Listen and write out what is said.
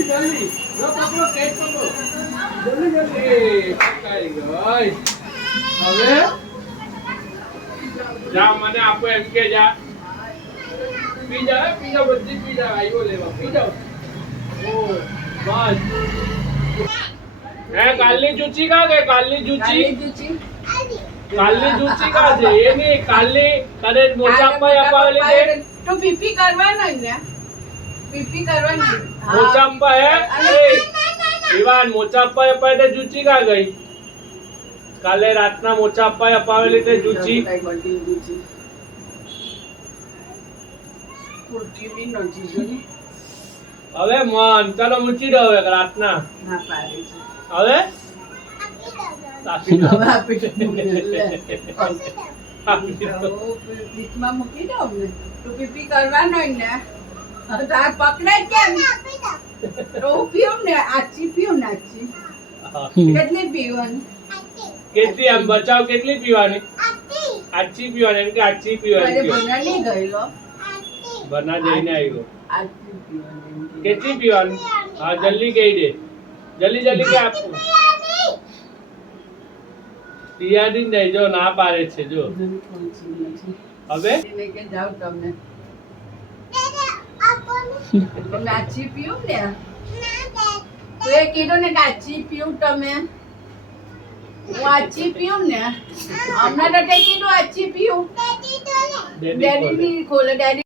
જલ્દી લો પકડો કેચ પકડો જલ્દી પકડાઈ ગઈ હવે જા મને આપો એમ કે જા પીજા બધી પીજા આવ્યો લેવા પીજા ઓ બસ હે કાલની જૂચી કા ગઈ કાલની જૂચી કા છે એ નહીં કાલની તને મોચા પાય અપાવેલી છે તો પીપી કરવાનો ને પીપી કરવાની મોચા પાય એ ઈવાન મોચા પાય અપાય તે જૂચી કા ગઈ કાલે રાતના મોચા પાય અપાવેલી તે જૂચી પૂરતી બી નથી જોની હવે મન ચાલો મૂકી દો હવે રાતના ના પાડે છે હવે આપી દો બીચમાં મૂકી દો અમને તો પીપી કરવાનો ને તાર પકડાય કેમ તો પીવું ને આછી પીવું ને આછી કેટલી પીવાની કેટલી આમ બચાવ કેટલી પીવાની આછી પીવાની એમ કે આછી પીવાની બના નહીં ગયેલો બના જઈને આવ્યો આછી પીવાની કેટલી પીવાની હા જલ્દી કહી દે જલ્દી કે આપું તિયાદી નહીં જો ના પાડે છે જો હવે કે જાવ તમને આછી પીવું ને તો એ કીધું ને કે આછી પીવું તમે હું આછી પીવું ને હમણાં તો તે કીધું આછી પીવું ડેડી ની ખોલે ડેડી